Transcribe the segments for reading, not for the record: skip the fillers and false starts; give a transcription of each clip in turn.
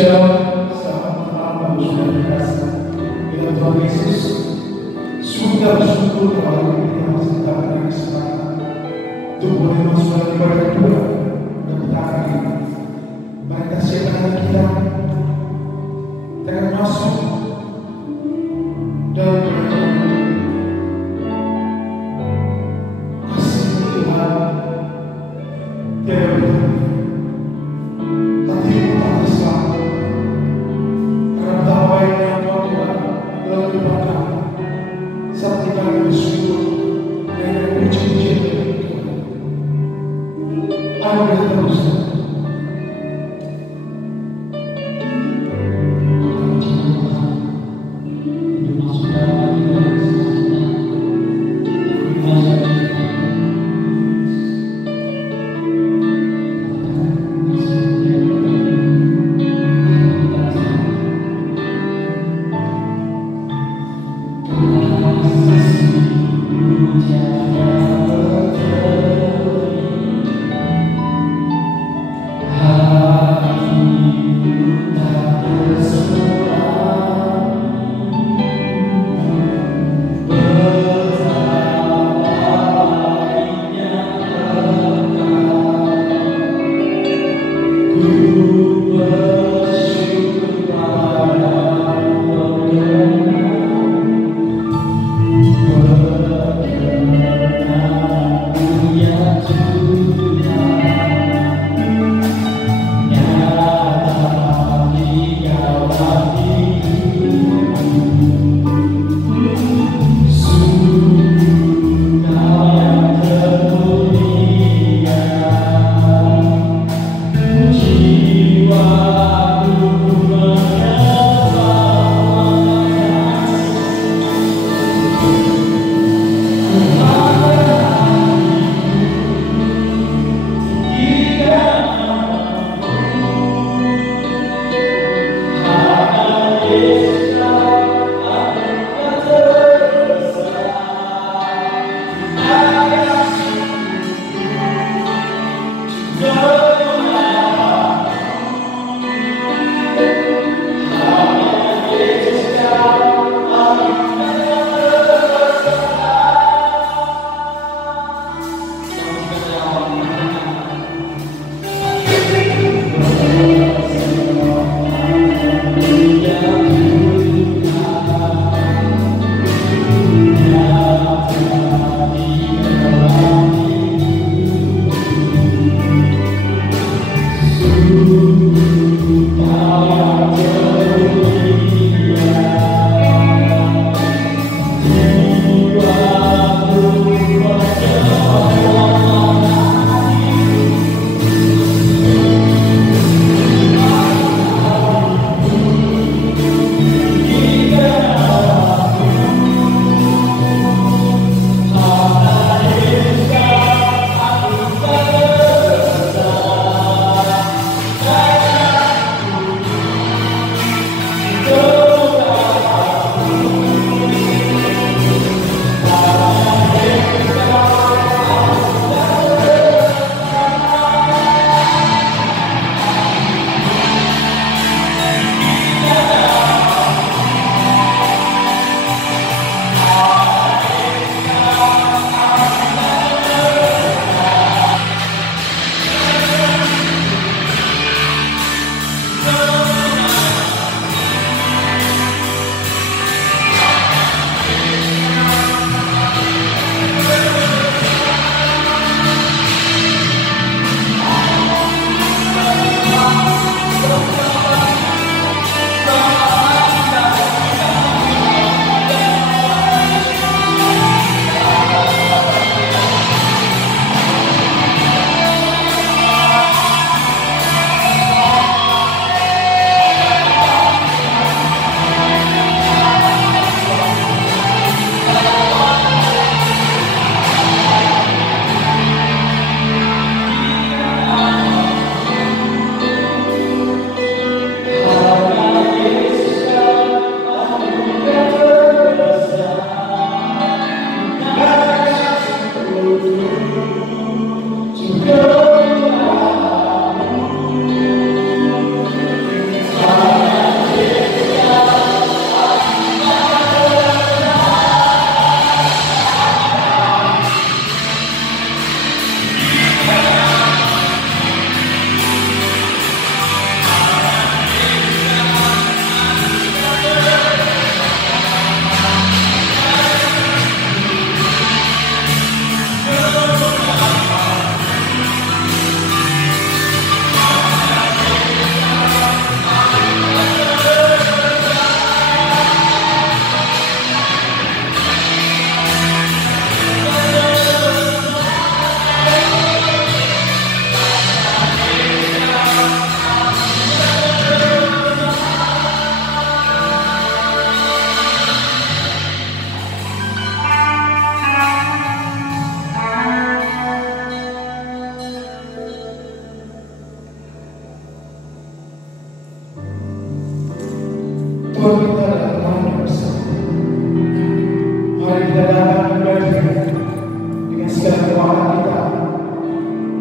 Shalom, selamat malam saudara terkasih. Bila Tuhan Yesus sudah bersyukur kalau kita masih mendapatkan kesempatan untuk boleh masuk dalam ibadah kedua dan petang ini. Mari kita siapkan hati kita, kita akan masuk dalam ibadah kasih Tuhan tiada berhenti. Hatimu tak terselamat karena betapa baiknya Tuhan dalam kehidupan kami. Saat kita bersyukur dengan puji-pujian dari Tuhan, ayo kita teruskan.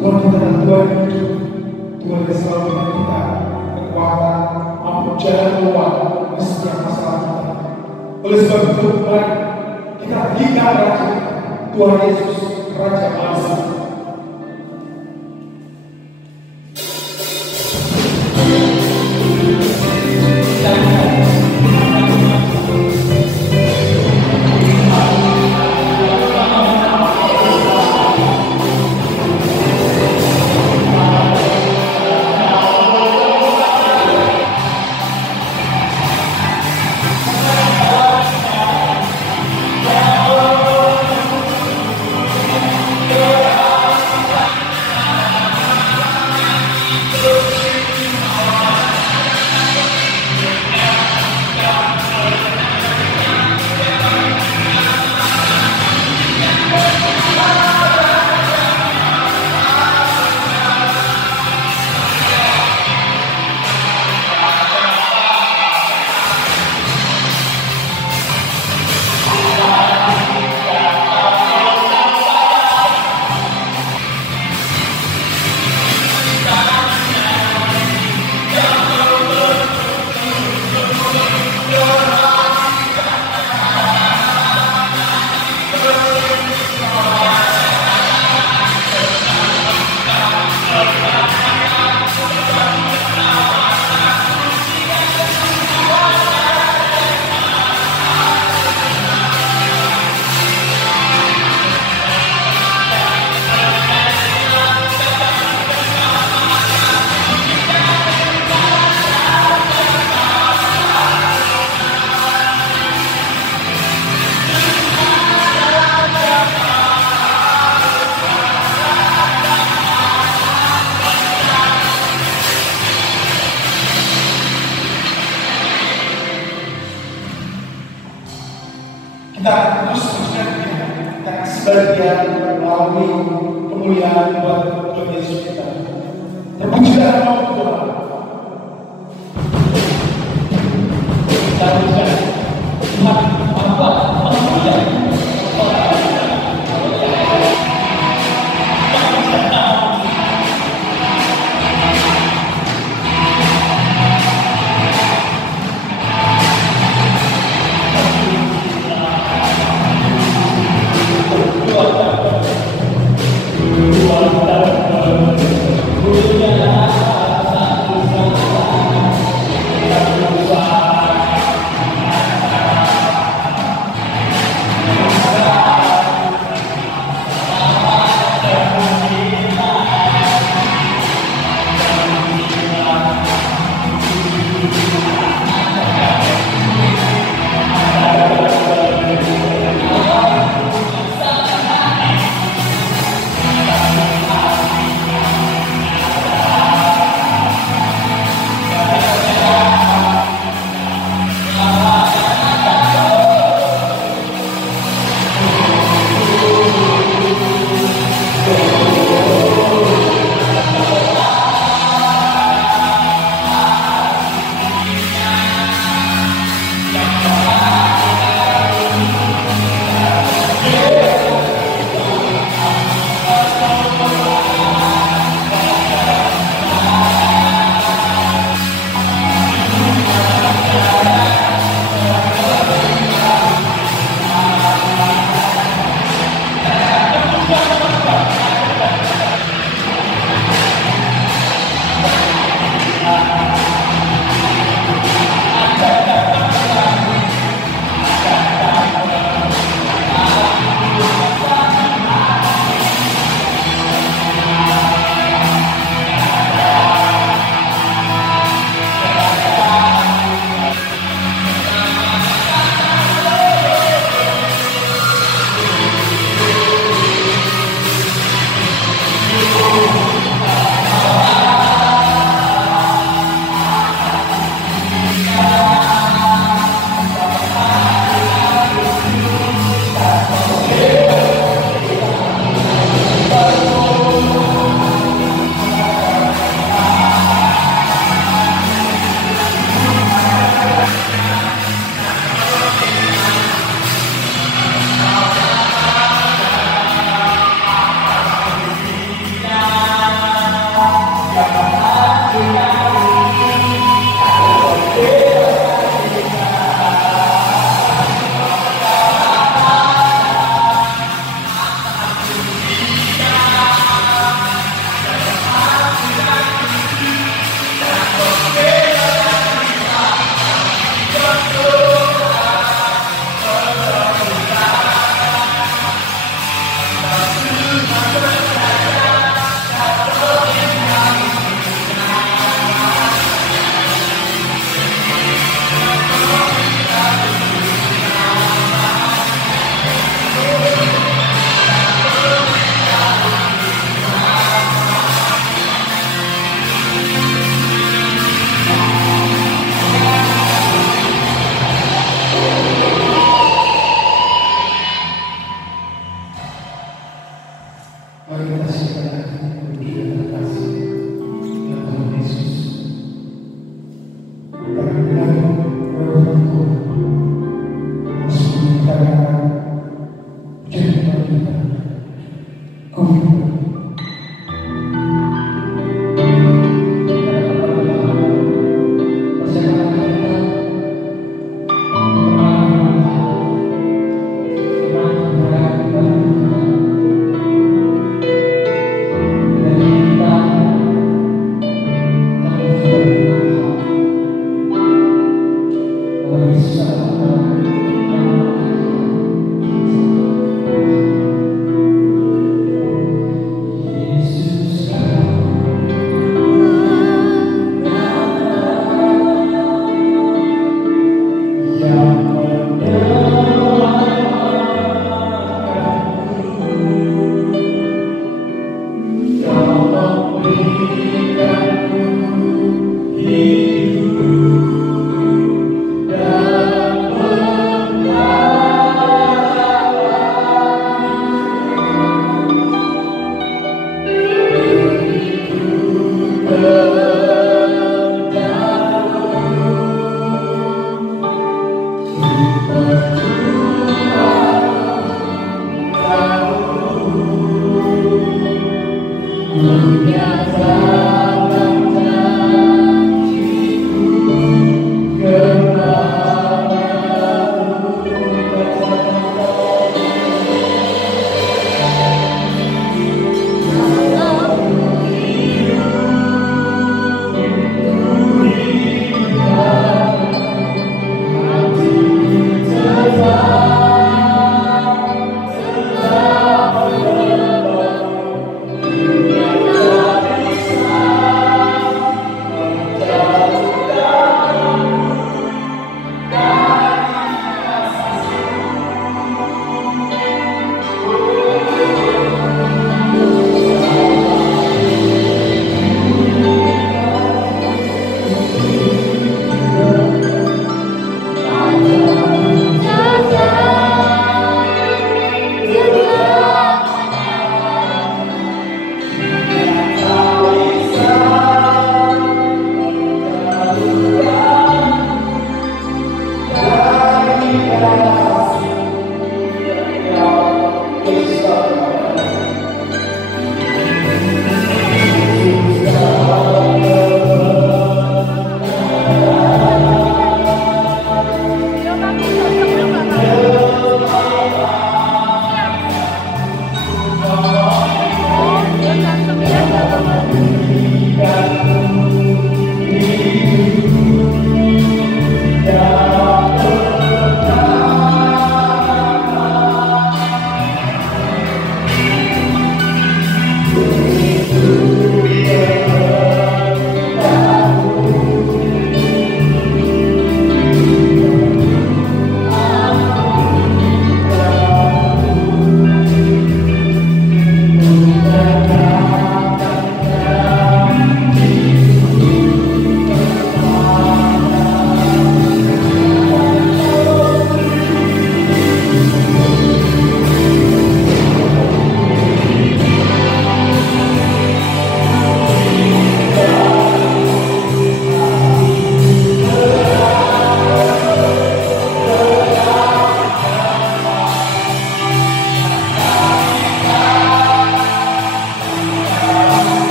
Tuhan kita adalah Tuhan yang hidup. Tuhan yang selalu dengan kita kekuatan, mampu jalan keluar di setiap masalah kita. Oleh sebab itu, mari kita tinggal Raja Tuhan Yesus, Raja bangsa. Kita akan terus teruskan dia. Kita kasih bagian melalui kemuliaan buat Tuhan Yesus kita. Terpujilah nama Tuhan. Kita teruskan Tuhan apa kemuliaan. Tuhan Terima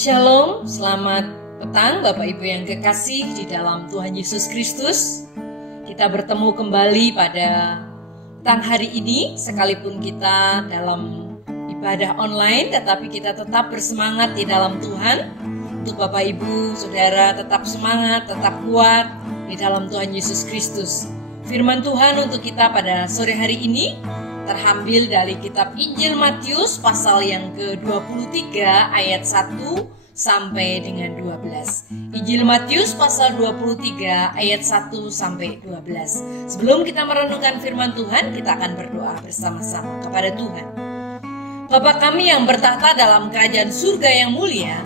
Shalom, selamat petang Bapak Ibu yang kekasih di dalam Tuhan Yesus Kristus. Kita bertemu kembali pada petang hari ini, sekalipun kita dalam ibadah online, tetapi kita tetap bersemangat di dalam Tuhan. Untuk Bapak Ibu, Saudara tetap semangat, tetap kuat di dalam Tuhan Yesus Kristus. Firman Tuhan untuk kita pada sore hari ini terambil dari kitab Injil Matius pasal yang ke-23 ayat 1 sampai dengan 12. Injil Matius pasal 23 ayat 1 sampai 12. Sebelum kita merenungkan firman Tuhan, kita akan berdoa bersama-sama kepada Tuhan. Bapa kami yang bertahta dalam kerajaan surga yang mulia,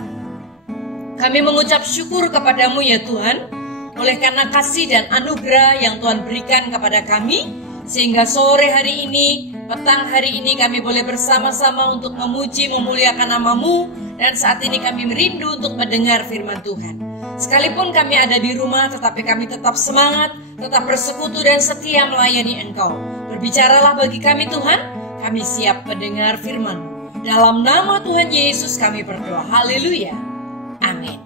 kami mengucap syukur kepadamu ya Tuhan, oleh karena kasih dan anugerah yang Tuhan berikan kepada kami, sehingga sore hari ini, petang hari ini kami boleh bersama-sama untuk memuji, memuliakan nama-Mu, dan saat ini kami merindu untuk mendengar firman Tuhan. Sekalipun kami ada di rumah, tetapi kami tetap semangat, tetap bersekutu dan setia melayani Engkau. Berbicaralah bagi kami Tuhan, kami siap mendengar firman-Mu. Dalam nama Tuhan Yesus kami berdoa, haleluya, amin.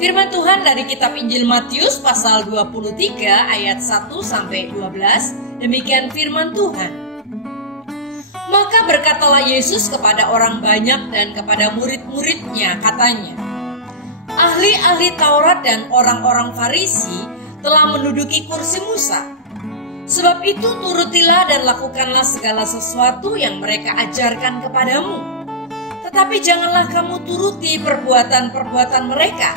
Firman Tuhan dari kitab Injil Matius pasal 23 ayat 1 sampai 12. Demikian firman Tuhan. Maka berkatalah Yesus kepada orang banyak dan kepada murid-muridnya, katanya, ahli-ahli Taurat dan orang-orang Farisi telah menduduki kursi Musa. Sebab itu turutilah dan lakukanlah segala sesuatu yang mereka ajarkan kepadamu. Tetapi janganlah kamu turuti perbuatan-perbuatan mereka,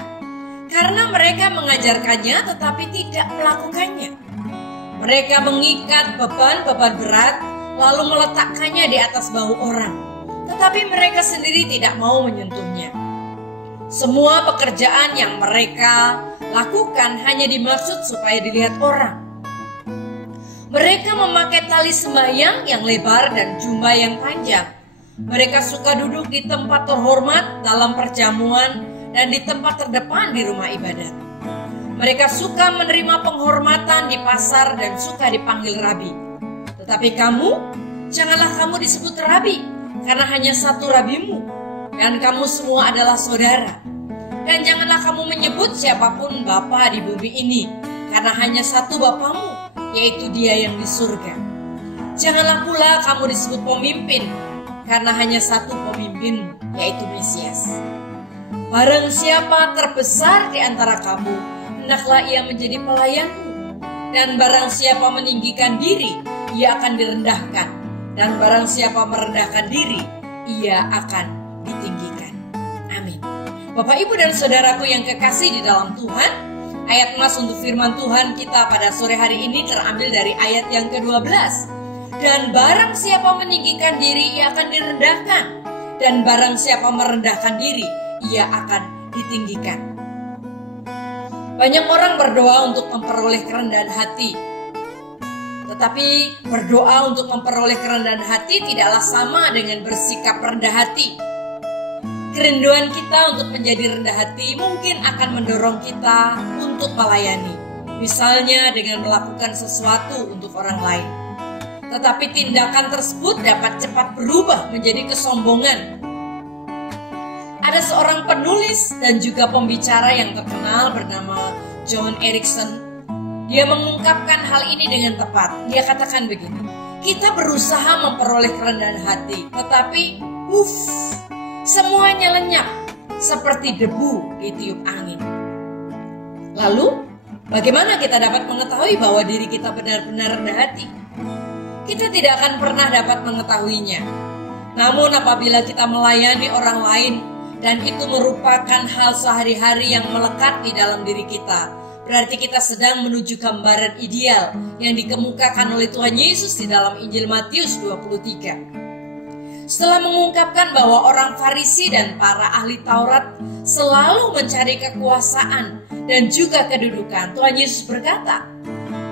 karena mereka mengajarkannya tetapi tidak melakukannya. Mereka mengikat beban-beban berat lalu meletakkannya di atas bahu orang, tetapi mereka sendiri tidak mau menyentuhnya. Semua pekerjaan yang mereka lakukan hanya dimaksud supaya dilihat orang. Mereka memakai tali sembahyang yang lebar dan jubah yang panjang. Mereka suka duduk di tempat terhormat dalam perjamuan dan di tempat terdepan di rumah ibadat. Mereka suka menerima penghormatan di pasar dan suka dipanggil rabi. Tetapi kamu, janganlah kamu disebut rabi, karena hanya satu rabimu, dan kamu semua adalah saudara. Dan janganlah kamu menyebut siapapun bapa di bumi ini, karena hanya satu bapamu, yaitu Dia yang di surga. Janganlah pula kamu disebut pemimpin, karena hanya satu pemimpin, yaitu Mesias. Barang siapa terbesar di antara kamu, hendaklah ia menjadi pelayanmu. Dan barang siapa meninggikan diri, ia akan direndahkan. Dan barang siapa merendahkan diri, ia akan ditinggikan. Amin. Bapak, Ibu, dan saudaraku yang kekasih di dalam Tuhan, ayat emas untuk firman Tuhan kita pada sore hari ini terambil dari ayat yang ke-12. Dan barang siapa meninggikan diri, ia akan direndahkan. Dan barang siapa merendahkan diri, ia akan ditinggikan. Banyak orang berdoa untuk memperoleh kerendahan hati. Tetapi berdoa untuk memperoleh kerendahan hati tidaklah sama dengan bersikap rendah hati. Kerinduan kita untuk menjadi rendah hati mungkin akan mendorong kita untuk melayani, misalnya dengan melakukan sesuatu untuk orang lain. Tetapi tindakan tersebut dapat cepat berubah menjadi kesombongan. Ada seorang penulis dan juga pembicara yang terkenal bernama John Erickson. Dia mengungkapkan hal ini dengan tepat. Dia katakan begini, kita berusaha memperoleh kerendahan hati, tetapi semuanya lenyap seperti debu ditiup angin. Lalu, bagaimana kita dapat mengetahui bahwa diri kita benar-benar rendah hati? Kita tidak akan pernah dapat mengetahuinya. Namun apabila kita melayani orang lain, dan itu merupakan hal sehari-hari yang melekat di dalam diri kita, berarti kita sedang menuju gambaran ideal yang dikemukakan oleh Tuhan Yesus di dalam Injil Matius 23. Setelah mengungkapkan bahwa orang Farisi dan para ahli Taurat selalu mencari kekuasaan dan juga kedudukan, Tuhan Yesus berkata,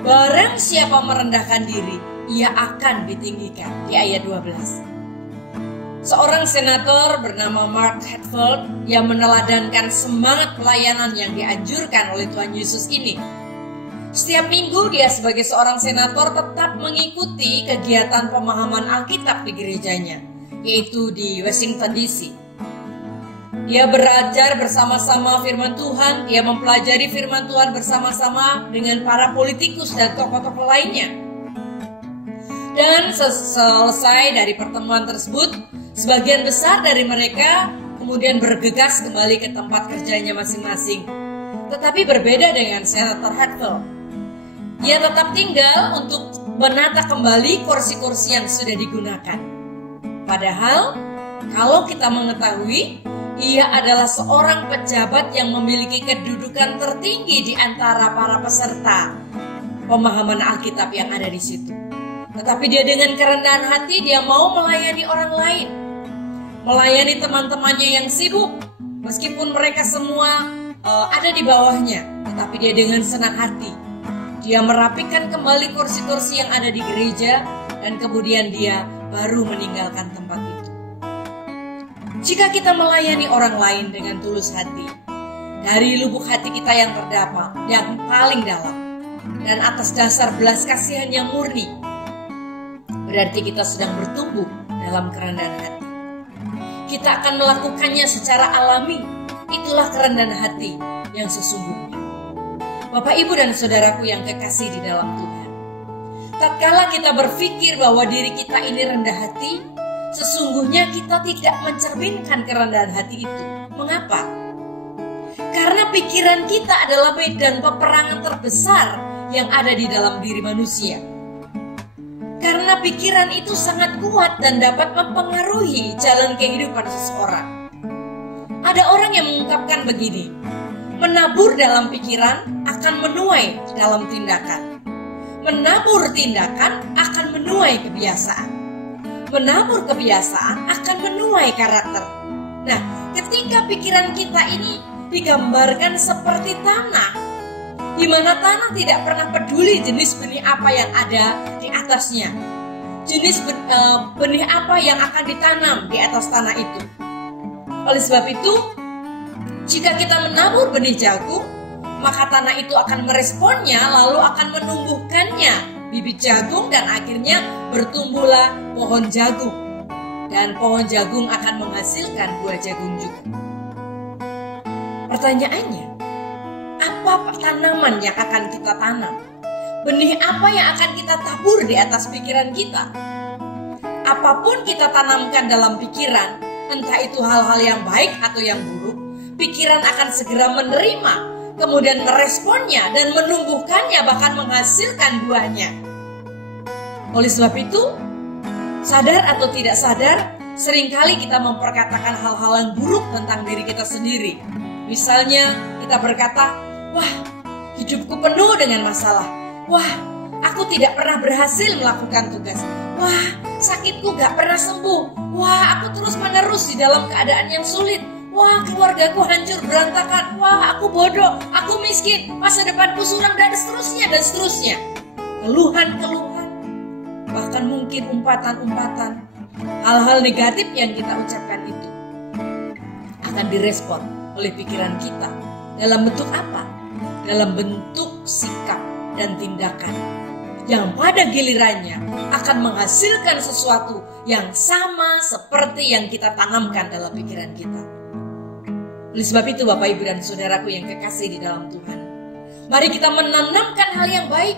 barang siapa merendahkan diri, ia akan ditinggikan, di ayat 12. Seorang senator bernama Mark Hatfield yang meneladankan semangat pelayanan yang dianjurkan oleh Tuhan Yesus ini. Setiap minggu dia sebagai seorang senator tetap mengikuti kegiatan pemahaman Alkitab di gerejanya, yaitu di Washington DC. Dia belajar bersama-sama firman Tuhan, dia mempelajari firman Tuhan bersama-sama dengan para politikus dan tokoh-tokoh lainnya. Dan selesai dari pertemuan tersebut, sebagian besar dari mereka kemudian bergegas kembali ke tempat kerjanya masing-masing. Tetapi berbeda dengan Senator Hatfield. Dia tetap tinggal untuk menata kembali kursi-kursi yang sudah digunakan. Padahal, kalau kita mengetahui, ia adalah seorang pejabat yang memiliki kedudukan tertinggi di antara para peserta pemahaman Alkitab yang ada di situ. Tetapi dia dengan kerendahan hati, dia mau melayani orang lain. Melayani teman-temannya yang sibuk, meskipun mereka semua ada di bawahnya. Tetapi dia dengan senang hati, dia merapikan kembali kursi-kursi yang ada di gereja, dan kemudian dia baru meninggalkan tempat itu. Jika kita melayani orang lain dengan tulus hati, dari lubuk hati kita yang terdapat, yang paling dalam, dan atas dasar belas kasihan yang murni, berarti kita sedang bertumbuh dalam kerendahan hati. Kita akan melakukannya secara alami. Itulah kerendahan hati yang sesungguhnya. Bapak, Ibu, dan saudaraku yang kekasih di dalam Tuhan, tatkala kita berpikir bahwa diri kita ini rendah hati, sesungguhnya kita tidak mencerminkan kerendahan hati itu. Mengapa? Karena pikiran kita adalah medan peperangan terbesar yang ada di dalam diri manusia. Karena pikiran itu sangat kuat dan dapat mempengaruhi jalan kehidupan seseorang. Ada orang yang mengungkapkan begini, menabur dalam pikiran akan menuai dalam tindakan. Menabur tindakan akan menuai kebiasaan. Menabur kebiasaan akan menuai karakter. Nah, ketika pikiran kita ini digambarkan seperti tanah, di mana tanah tidak pernah peduli jenis benih apa yang ada di atasnya, jenis benih apa yang akan ditanam di atas tanah itu. Oleh sebab itu, jika kita menabur benih jagung, maka tanah itu akan meresponnya, lalu akan menumbuhkannya bibit jagung, dan akhirnya bertumbuhlah pohon jagung. Dan pohon jagung akan menghasilkan buah jagung juga. Pertanyaannya, apa tanaman yang akan kita tanam? Benih apa yang akan kita tabur di atas pikiran kita? Apapun kita tanamkan dalam pikiran, entah itu hal-hal yang baik atau yang buruk, pikiran akan segera menerima, kemudian meresponnya dan menumbuhkannya, bahkan menghasilkan buahnya. Oleh sebab itu, sadar atau tidak sadar, seringkali kita memperkatakan hal-hal yang buruk tentang diri kita sendiri. Misalnya kita berkata, wah, hidupku penuh dengan masalah. Wah, aku tidak pernah berhasil melakukan tugas. Wah, sakitku gak pernah sembuh. Wah, aku terus-menerus di dalam keadaan yang sulit. Wah, keluargaku hancur berantakan. Wah, aku bodoh, aku miskin, masa depanku suram, dan seterusnya dan seterusnya. Keluhan-keluhan, bahkan mungkin umpatan-umpatan, hal-hal negatif yang kita ucapkan itu akan direspon oleh pikiran kita. Dalam bentuk apa? Dalam bentuk sikap dan tindakan yang pada gilirannya akan menghasilkan sesuatu yang sama seperti yang kita tanamkan dalam pikiran kita. Oleh sebab itu, Bapak, Ibu, dan saudaraku yang kekasih di dalam Tuhan, mari kita menanamkan hal yang baik,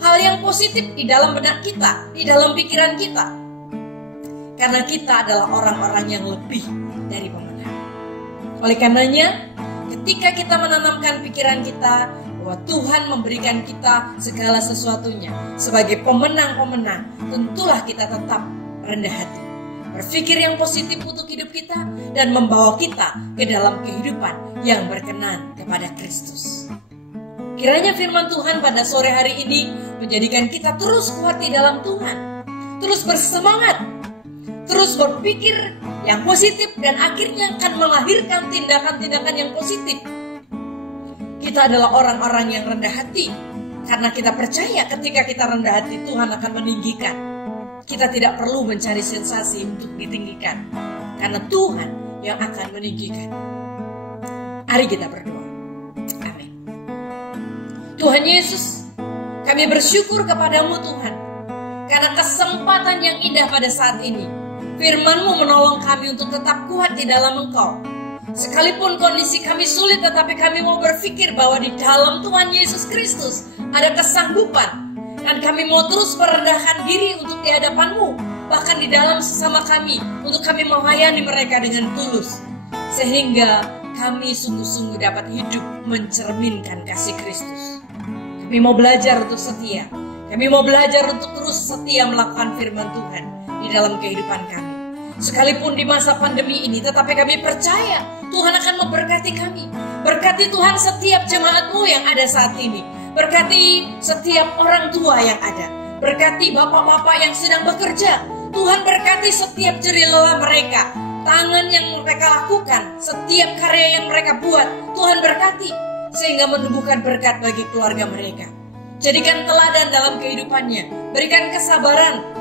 hal yang positif di dalam benak kita, di dalam pikiran kita. Karena kita adalah orang-orang yang lebih dari pemenang. Oleh karenanya, ketika kita menanamkan pikiran kita bahwa Tuhan memberikan kita segala sesuatunya sebagai pemenang-pemenang, tentulah kita tetap rendah hati, berpikir yang positif untuk hidup kita, dan membawa kita ke dalam kehidupan yang berkenan kepada Kristus. Kiranya firman Tuhan pada sore hari ini menjadikan kita terus kuat di dalam Tuhan, terus bersemangat, terus berpikir yang positif, dan akhirnya akan melahirkan tindakan-tindakan yang positif. Kita adalah orang-orang yang rendah hati, karena kita percaya ketika kita rendah hati, Tuhan akan meninggikan. Kita tidak perlu mencari sensasi untuk ditinggikan, karena Tuhan yang akan meninggikan. Mari kita berdoa. Amin. Tuhan Yesus, kami bersyukur kepadamu Tuhan, karena kesempatan yang indah pada saat ini. Firman-Mu menolong kami untuk tetap kuat di dalam Engkau. Sekalipun kondisi kami sulit, tetapi kami mau berpikir bahwa di dalam Tuhan Yesus Kristus ada kesanggupan. Dan kami mau terus merendahkan diri untuk di hadapan-Mu, bahkan di dalam sesama kami, untuk kami melayani mereka dengan tulus. Sehingga kami sungguh-sungguh dapat hidup mencerminkan kasih Kristus. Kami mau belajar untuk setia. Kami mau belajar untuk terus setia melakukan firman Tuhan di dalam kehidupan kami. Sekalipun di masa pandemi ini, tetapi kami percaya Tuhan akan memberkati kami. Berkati Tuhan setiap jemaat-Mu yang ada saat ini. Berkati setiap orang tua yang ada. Berkati bapak-bapak yang sedang bekerja. Tuhan berkati setiap jerih lelah mereka. Tangan yang mereka lakukan, setiap karya yang mereka buat, Tuhan berkati. Sehingga menumbuhkan berkat bagi keluarga mereka. Jadikan teladan dalam kehidupannya. Berikan kesabaran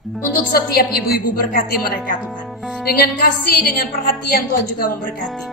untuk setiap ibu-ibu, berkati mereka Tuhan. Dengan kasih, dengan perhatian Tuhan juga memberkati.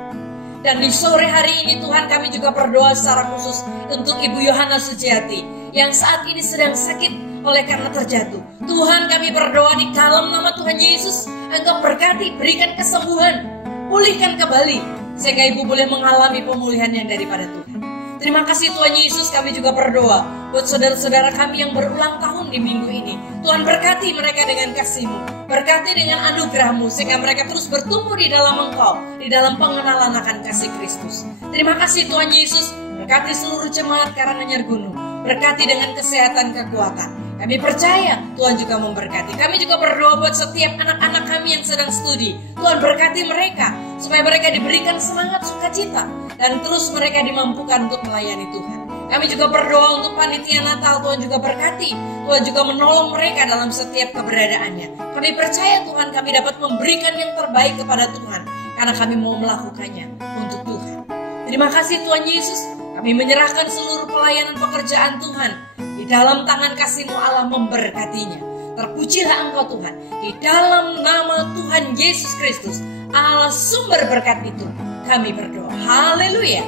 Dan di sore hari ini Tuhan, kami juga berdoa secara khusus untuk Ibu Yohana Sujiati yang saat ini sedang sakit oleh karena terjatuh. Tuhan, kami berdoa di dalam nama Tuhan Yesus, Engkau berkati, berikan kesembuhan, pulihkan kembali, sehingga Ibu boleh mengalami pemulihan yang daripada Tuhan. Terima kasih Tuhan Yesus, kami juga berdoa buat saudara-saudara kami yang berulang tahun di minggu ini. Tuhan berkati mereka dengan kasih-Mu, berkati dengan anugerah-Mu, sehingga mereka terus bertumbuh di dalam Engkau, di dalam pengenalan akan kasih Kristus. Terima kasih Tuhan Yesus, berkati seluruh jemaat Karanganyar Gunung, berkati dengan kesehatan, kekuatan. Kami percaya Tuhan juga memberkati. Kami juga berdoa buat setiap anak-anak kami yang sedang studi. Tuhan berkati mereka, supaya mereka diberikan semangat, sukacita, dan terus mereka dimampukan untuk melayani Tuhan. Kami juga berdoa untuk panitia Natal, Tuhan juga berkati. Tuhan juga menolong mereka dalam setiap keberadaannya. Kami percaya Tuhan, kami dapat memberikan yang terbaik kepada Tuhan, karena kami mau melakukannya untuk Tuhan. Terima kasih Tuhan Yesus. Kami menyerahkan seluruh pelayanan pekerjaan Tuhan di dalam tangan kasih-Mu, Allah memberkatinya. Terpujilah Engkau Tuhan. Di dalam nama Tuhan Yesus Kristus, Allah sumber berkat itu, kami berdoa. Haleluya.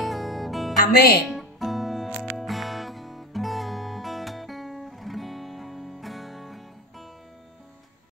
Amin.